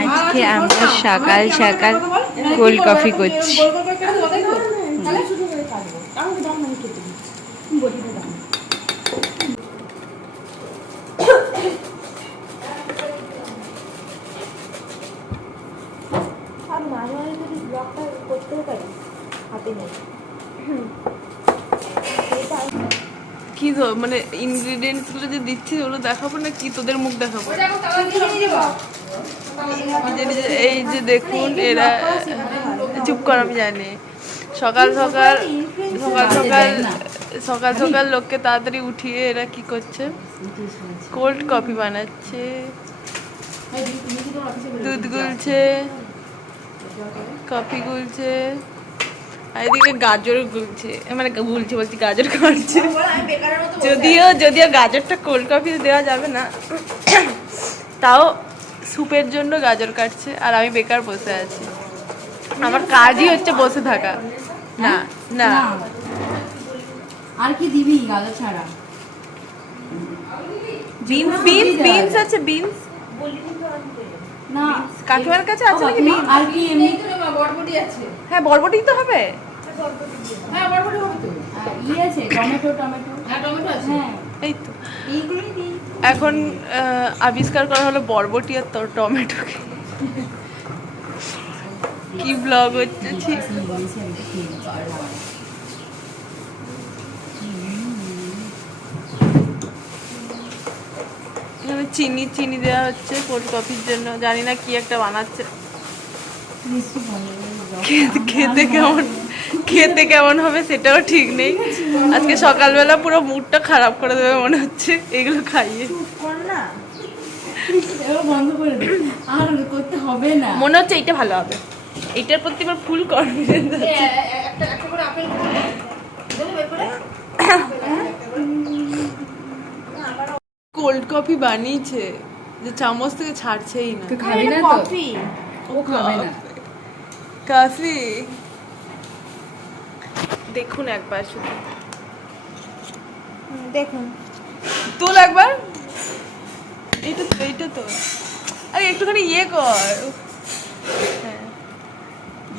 আজকে আমরা সকাল সকাল কোল্ড কফি করছি। কি তো মানে ইনগ্রেডিয়েন্টস গুলো যে দিচ্ছি ওগুলো দেখাবো না কি তোদের মুখ দেখাবো? এই যে দেখুন এরা চুপ কর, আমি জানি। সকাল সকাল সকাল সকাল সকাল সকাল লোককে তাড়াতাড়ি উঠিয়ে এরা কি করছে, কোল্ড কফি বানাচ্ছে, দুধ গুলছে, কফি গুলছে, আর এদিকে গাজর গুলছে, মানে গুলছে বলছি গাজর কাটছে। যদিও গাজরটা কোল্ড কফি দেওয়া যাবে না, তাও স্যুপের জন্য গাজর কাটছে। আর আমি বেকার বসে আছি, আমার কাজই হচ্ছে বসে থাকা। না না আর কি দিবি গাজর ছাড়া? বিনস বিনস বিনস আছে, বিনস না কাকিমার কাছে আছে নাকি বিনস? আর কি এমনি বরবটি আছে। হ্যাঁ বরবটি তো হবে। হ্যাঁ বরবটি হবে তো। ই আছে টমেটো টমেটো। হ্যাঁ টমেটো আছে। হ্যাঁ এই তো এইগুলোই দিই। এখন আবিষ্কার করা হলো বরবটি আর টমেটোকে। কি ব্লগ হচ্ছে, ঠিক চিনি চিনি দেওয়া হচ্ছে কোল্ড কফির জন্য। জানি না কি একটা বানাচ্ছে, খেতে কেমন হবে সেটাও ঠিক নেই। আজকে সকালবেলা পুরো মুডটা খারাপ করে দেবে মনে হচ্ছে এগুলো খাইয়ে। বন্ধ করে দে, আর করতে হবে না। মনে হচ্ছে এইটা ভালো হবে, এইটার প্রতি আমার ফুল কনফিডেন্স আছে। একটা করে আপেল কোল্ড কফি বানিয়েছে যে চামচ থেকে ছাড়ছেই না। তুই খাবি না তো? কফি ও খাবে না। কফি দেখুন একবার শুধু, দেখুন তোল একবার। এইটা তো আরে একটুখানি ইয়ে কর। হ্যাঁ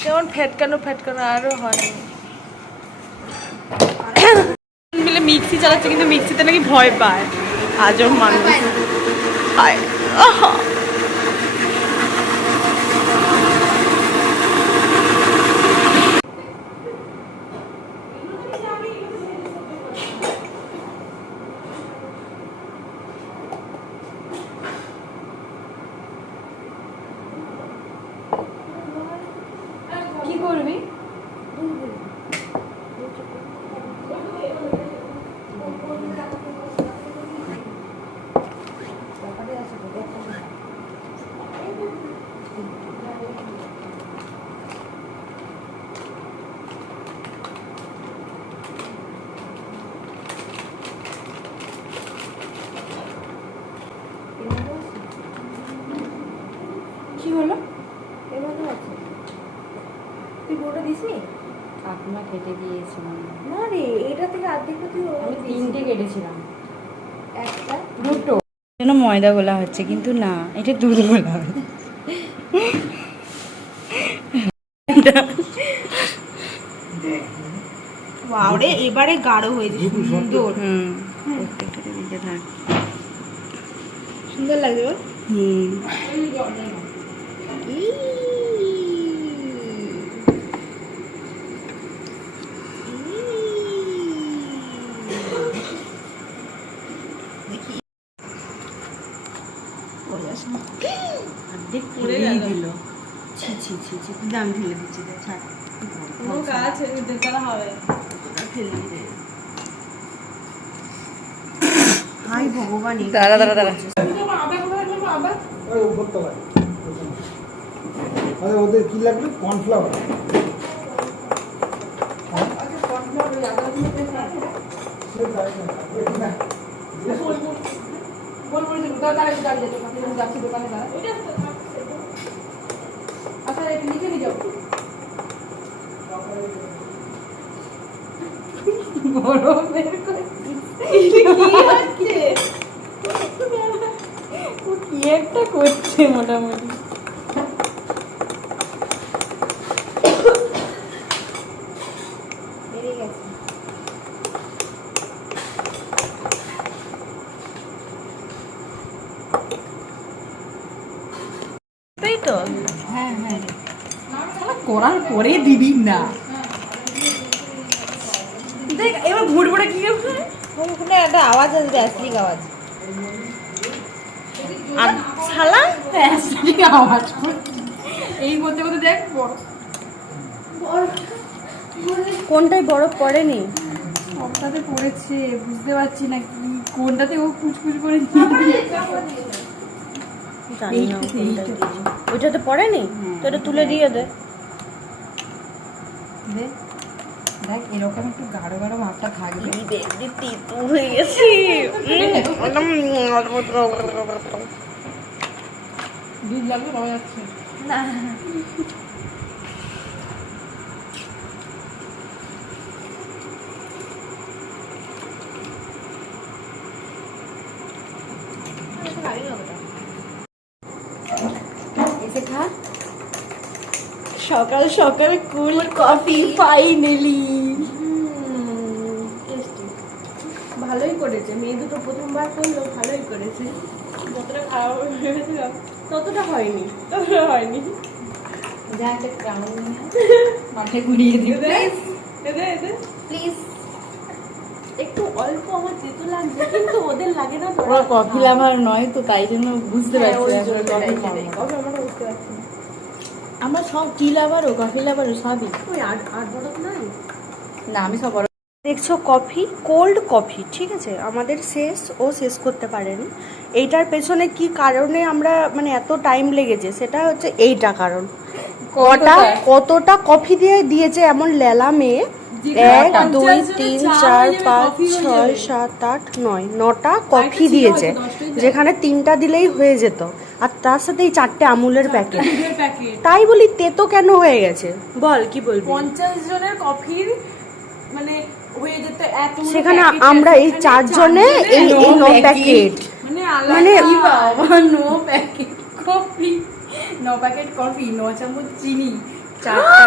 যেমন ফ্যাটকানো আরো হয়নি। মিলে মিক্সি চালাচ্ছে, কিন্তু মিক্সিতে নাকি ভয় পায় আজব মানুষ। কি করবি? কি হলো? তুই পুরোটা দিসনি? কাকিমা কেটে দিয়েছিলাম। না রে, এটা থেকে অর্ধেক তুই আমি 3টে কেটেছিলাম। একটা দুটো যেন ময়দা গোলা হচ্ছে, কিন্তু না, এটা দুধ গোলা হচ্ছে। ওয়াও রে, এবারে গাঢ় হয়েছে, সুন্দর। প্রত্যেকটা দিতে থাক। সুন্দর লাগবে বল। অর্ধেক পুড়েই দিল। ছি ছি ছি ছি, দাম ঢেলে দিচ্ছি। ছাড়, হাই ভগবান। দাঁড়া দাঁড়া দাঁড়া, ওদের কি লাগবে? কর্নফ্লাওয়ার। কি হচ্ছে? কি একটা করছে মোটামুটি। বেরিয়ে গেছে। তাই তো হ্যাঁ হ্যাঁ শালা করার পরে দিবি না। দেখ এবার ভুড়ভুড়ে কি করবে? ওখানে একটা আওয়াজ আসবে, অ্যাসলিক আওয়াজ। আর শালা অ্যাসলিক আওয়াজ করছে। এই করতে করতে দেখ বড় কোনটায় বরফ পড়েনি? সবটাতে পড়েছে, বুঝতে পারছি না কি কোনটাতে ও কুচকুচ করে জানি না ওইটাতে পড়েনি তো, এটা তুলে দিয়ে দে। দেখ দেখ এরকম একটু গাঢ় গাঢ় ভাবটা থাকবে। তিতু হয়ে গেছি। দুধ লাগবে পাওয়া যাচ্ছে না এসে খা। সকাল সকাল কুল কফি ফাইনালি। ভালোই করেছে, মেয়ে দুটো প্রথমবার করলো, ভালোই করেছে। যতটা খারাপ ভেবেছিলাম ততটা হয়নি। হয়নি। যা একটা ক্রাউন মাঠে ঘুরিয়ে দিবে। প্লিজ একটু অল্প আমার তেতো লাগছে, কিন্তু ওদের লাগে না তো। ওরা কফি লাভার নয় তো, তাই জন্য বুঝতে হ্যাঁ, পারছি ওই না জন্য কফি সেটাই, লাভার। কফি আমরা বুঝতে পারছি না। আমরা সব টি লাভারও কফি লাভারও সবই। ওই আট বরফ নাই। না আমি সব বড় দেখছো কফি, কোল্ড কফি, ঠিক আছে, আমাদের শেষ, ও শেষ করতে পারেনি। এইটার পেছনে কি কারণে আমরা মানে এত টাইম লেগেছে, সেটা হচ্ছে এইটা কারণ। কতটা কফি দিয়েছে এমন লেলা মেয়ে। 1 2 3 4 5 6 7 8 9 9টা কফি দিয়েছে, যেখানে 3টা দিলেই হয়ে যেত। আর তার সাথে এই 4টে আমুলের প্যাকেট। তাই বলি তেতো কেন হয়ে গেছে, বল কি বলবি? 50 জনের কফির মানে হয়ে যেত এত। সেখানে আমরা এই 4 জনে এই 9 প্যাকেট, মানে মানে বাবা 9 প্যাকেট কফি, 9 প্যাকেট কফি, 9 চামচ চিনি, 4টা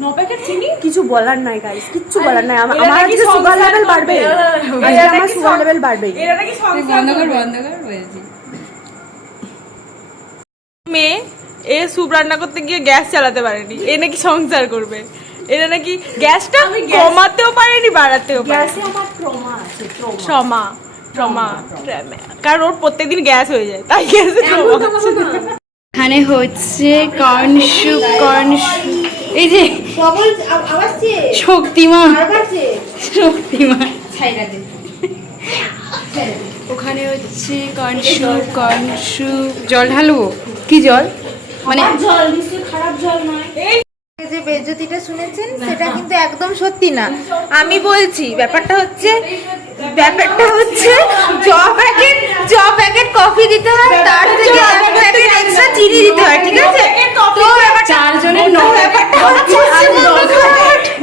9 প্যাকেট চিনি। কিছু বলার নাই গাইস, কিচ্ছু বলার নাই। আমার আজকে সুগার লেভেল বাড়বে, আজকে আমার সুগার লেভেল বাড়বে। এরা নাকি বন্ধ কর বলছি। মেয়ে এ স্যুপ রান্না করতে গিয়ে গ্যাস চালাতে পারেনি, এ নাকি সংসার করবে। এরা নাকি গ্যাসটা কমাতেও পারেনি বাড়াতেও পারেনি। আমার ট্রমা আছে, ট্রমা কারণ ওর প্রত্যেকদিন গ্যাস হয়ে যায়, তাই গ্যাসে এখানে হচ্ছে কর্ন স্যুপ, এই যে শক্তিমান, ওখানে হচ্ছে কর্ন স্যুপ। জল ঢালবো? কি জল মানে? জল নিশ্চয়ই খারাপ জল নয়। যে বেজ্জতিটা শুনেছেন সেটা কিন্তু একদম সত্যি না। আমি বলছি ব্যাপারটা হচ্ছে জ প্যাকেট কফি দিতে হয়, তার থেকে 1 প্যাকেট এক্সট্রা চিনি দিতে হয়, ঠিক আছে? তো 4 জনের 9 ব্যাপারটা হচ্ছে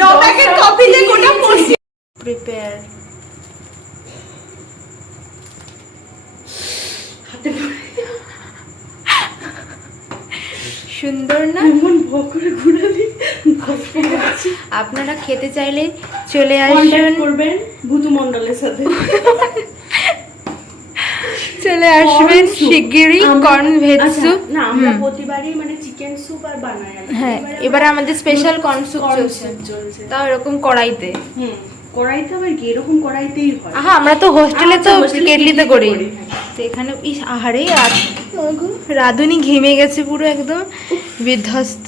9 প্যাকেট কফি দিয়ে গোটা পড়ছি। প্রিপেয়ার সুন্দর না? আপনারা খেতে চাইলে চলে আসুন, করবেন ভুতু মণ্ডলের সাথে। চলে আসবেন শিগগিরই। Corn veg soup. না, আমরা প্রতিবারই মানে চিকেন স্যুপ আর বানাই। হ্যাঁ, এবারে আমাদের স্পেশাল কর্ন স্যুপ চলছে, চলছে। তাও এরকম কড়াইতে। কড়াইতে আবার কি এরকম কড়াইতেই হয়। আহা, আমরা তো হোস্টেলে তো হোস্টেলে কেটলিতে কেটলিতে করি। করি। তো এখানে ইস আহারে রাধুনি ঘেমে গেছে পুরো একদম বিধ্বস্ত।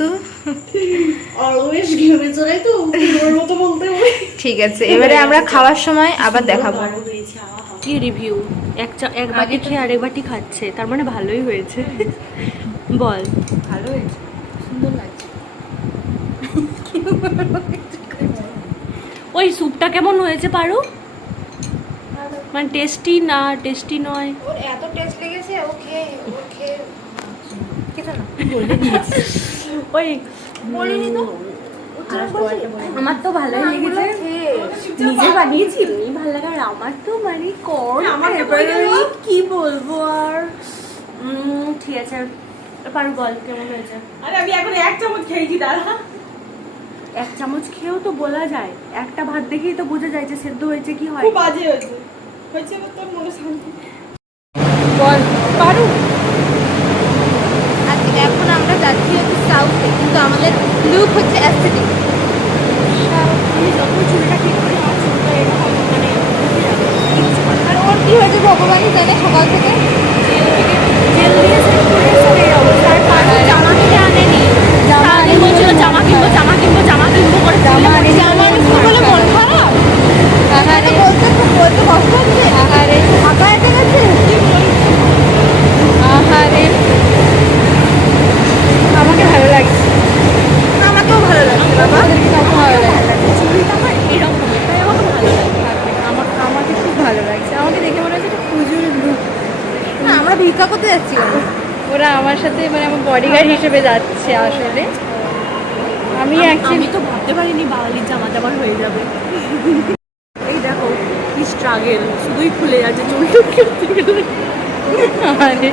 অলওয়েজ ঘেমে চড়াই তো ওর মতো বলতে হবে। ঠিক আছে, এবারে আমরা খাওয়ার সময় আবার দেখাবো। কি রিভিউ? এক বাটি খেয়ে আরেক বাটি খাচ্ছে, তার মানে ভালোই হয়েছে। বল। ভালো হয়েছে, সুন্দর লাগছে। ওই স্যুপটা কেমন হয়েছে পারো? মানে টেস্টি না টেস্টি নয়? ওর এত টেস্ট লেগেছে, ওকে খেতে না ওই বলিনি তো, আমার তো ভালোই লেগেছে, নিজে বানিয়েছি এমনি ভালো লাগে। আর আমার তো মানে কি বলবো আর, ঠিক আছে পারু বল কেমন হয়েছে। আরে আমি এখন 1 চামচ খেয়েছি, দাঁড়া। 1 চামচ খেয়েও তো বলা যায়, একটা ভাত দেখেই তো বোঝা যায় যে সেদ্ধ হয়েছে কি হয়। খুব বাজে হয়েছে, হয়েছে তোর মনে শান্তি। বল পারু। আজকে এখন আমরা যাচ্ছি হচ্ছে সাউথে, কিন্তু আমাদের লুক হচ্ছে অ্যাস্থেটিক। আমি যত চুলটা ঠিক করি আমার চুলটা এরকম মানে আর ওর কি হয়েছে ভগবানই জানে, সকাল থেকে জেল দিয়ে সেট করে এসে এই অবস্থা। আর পারু জামা কিনে আনেনি, সারাদিন বলছিল জামা কিনবো জামা কিনবো জামা কিনবো করে জামা বলে মন খারাপ। আহারে বলতে কষ্ট হচ্ছে। আহারে ফাঁকা এসে গেছে। আহারে আমাকে ভালো লাগছে, আমাকেও ভালো লাগছে বাবা, ভালো লাগছে। চুলটা আমার এরকম, তাই আমাকে ভালো লাগছে। আমাকে খুব ভালো লাগছে, আমাকে দেখে মনে হচ্ছে পুজোর লুক। না আমরা ভিক্ষা করতে যাচ্ছি কেন? ওরা আমার সাথে মানে আমার বডিগার্ড হিসেবে যাচ্ছে আসলে। আমি তো ভাবতে পারিনি বাঙালির জামা জামার হয়ে যাবে। এই দেখো কি স্ট্রাগেল, শুধুই খুলে যাচ্ছে চুলটা করতে গেলে। আরে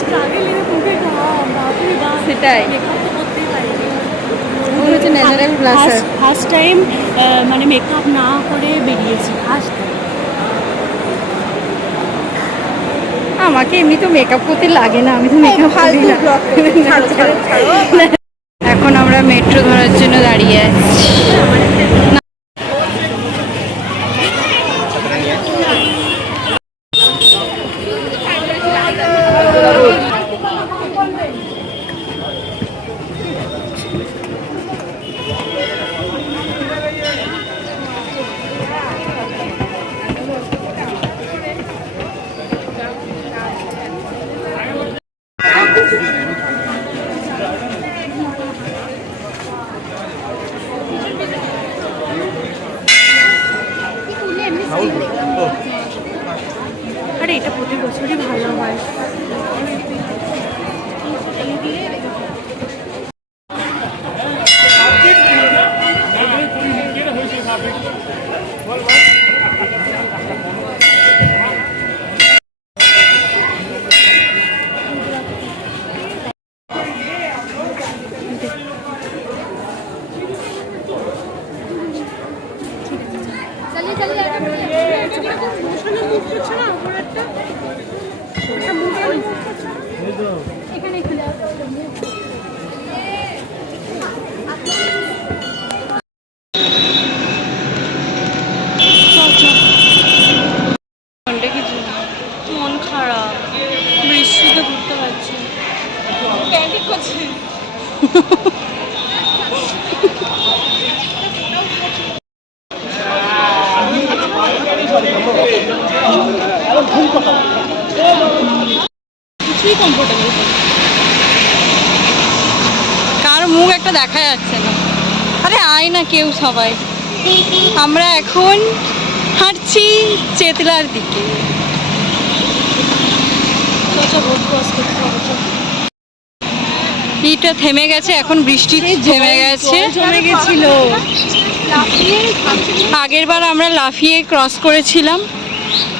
স্ট্রাগেলের মুখে ঘাম, বাপরে বাপ। সেটাই, মেকআপ তো করতেই পারিনি। ওর হচ্ছে ন্যাচারাল ব্লাশার। ফার্স্ট টাইম মানে মেকআপ না করে বেরিয়েছি, ফার্স্ট টাইম। আমাকে এমনি তো মেকআপ করতে লাগে না, আমি তো মেকআপ করি না। এখন আমরা মেট্রো ধরার জন্য দাঁড়িয়ে আছি। আরে এটা প্রতি বছরই ভালো হয়। মন খারাপ, বৃষ্টিতে ঘুরতে পারছি। ক্যান্টিন করছি। কিছুই কমফোর্টেবল, কার মুখ একটা দেখা যাচ্ছে না। আরে আয় না কেউ, সবাই আমরা এখন হাঁটছি চেতলার দিকে। এটা থেমে গেছে, এখন বৃষ্টি থেমে গেছে, জমে গেছিল। আগের বার আমরা লাফিয়ে ক্রস করেছিলাম,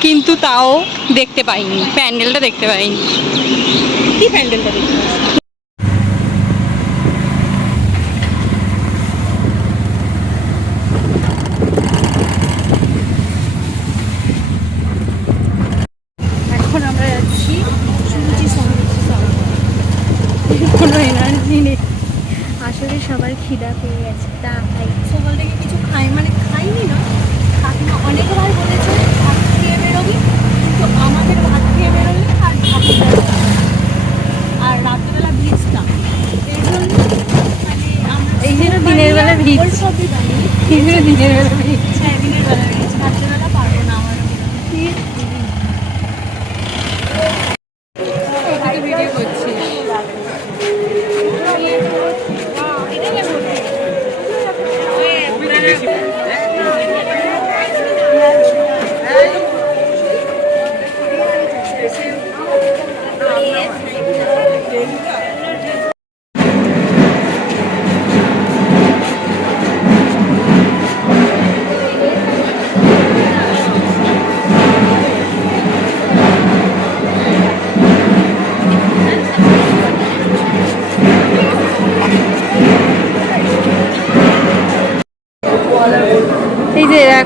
কিন্তু তাও দেখতে পাইনি, প্যান্ডেলটা দেখতে পাইনি। কি প্যান্ডেলটা দেখতে পাইনি? এখন আমরা যাচ্ছি কোনো এনার্জি নেই আসলে, সবার খিদা পেয়ে গেছে। তা খাই সকাল থেকে কিছু খাই মানে খাইনি না, কাকিমা অনেকবার বলেছে ভাত খেয়ে বেরোবি, কিন্তু আমাদের ভাত খেয়ে বেরোলে আর ভাত আর রাত্রেবেলা ভিজতাম, এই জন্য মানে আমরা এই জন্য দিনের বেলা ভিজ সবই বানিয়ে দিনের বেলা ভিজ। হ্যাঁ দিনের বেলা ভিজ, রাত্রেবেলা পারবো না আমার। ভিডিও করছি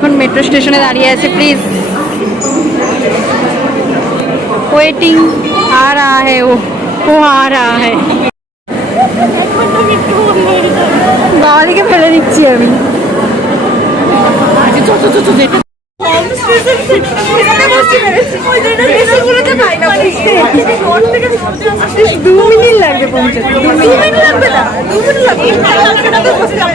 এখন মেট্রো স্টেশনে দাঁড়িয়ে আছে, প্লিজ ওয়েটিং। आ रहा है वो आ रहा है। বাবা দিকে ফেলে দিচ্ছি আমি। দু মিনিট লাগবে পৌঁছাতে, 2 মিনিট লাগবে না, 2 মিনিট লাগবে।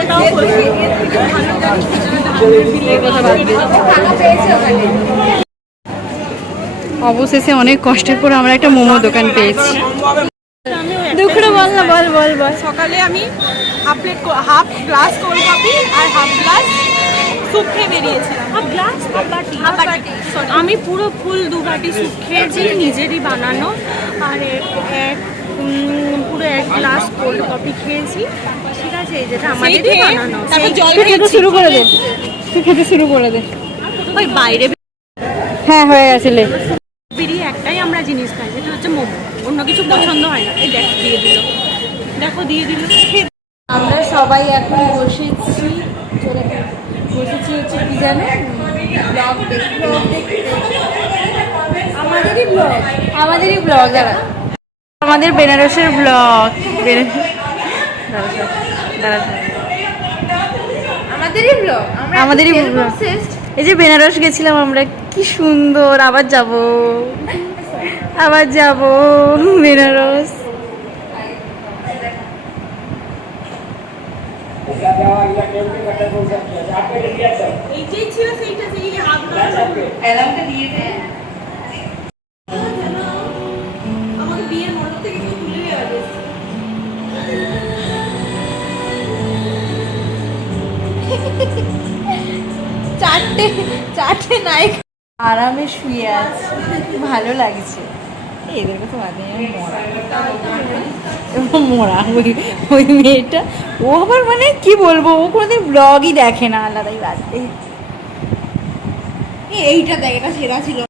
অবশেষে অনেক কষ্টের পর আমরা একটা মোমো দোকান পেয়েছি। দুঃখটা বল না, বল বল বল। সকালে আমি হাফ গ্লাস কোল্ড কফি আর হাফ গ্লাস স্যুপ খেয়ে বেরিয়েছিলাম। আমি পুরো ফুল 2 বাটি স্যুপ খেয়েছি, নিজেরই বানানো। আর পুরো 1 গ্লাস কোল্ড কফি খেয়েছি, ঠিক আছে, এই যেটা আমাদেরই বানানো। তারপর জল তুই খেতে খেয়েছি। শুরু করে দে, তুই খেতে শুরু করে দে। ওই বাইরে হ্যাঁ হয়ে গেছিলে বেরিয়ে একটাই আমরা জিনিস খাই, যেটা হচ্ছে মোমো। অন্য কিছু পছন্দ হয় না। এই দেখ দিয়ে দিল, দেখো দিয়ে দিল। আমরা সবাই এখন বসেছি হচ্ছে কি জানো, ব্লগ দেখতে। আমাদেরই ব্লগ যারা আমাদের বেনারসের ব্লগ। আমাদেরই ব্লগ আমাদেরই vlog। এই যে বেনারস গেছিলাম আমরা, কি সুন্দর। আবার যাব বেনারস। এইটাই ছিল সেইটা সেই হাফ গ্লাস আমাকে বিয়ের মণ্ডপ থেকে কেউ তুলে নিয়ে গেছে। চারটে নায়ক আরামে শুয়ে আছে, ভালো লাগছে। এদের কথা বাদে মরা ওই মেয়েটা, ও আবার মানে কি বলবো, ও কোনোদিন ব্লগই দেখে না, আলাদাই বাদ। এইটা দেখ, এটা সেরা ছিল।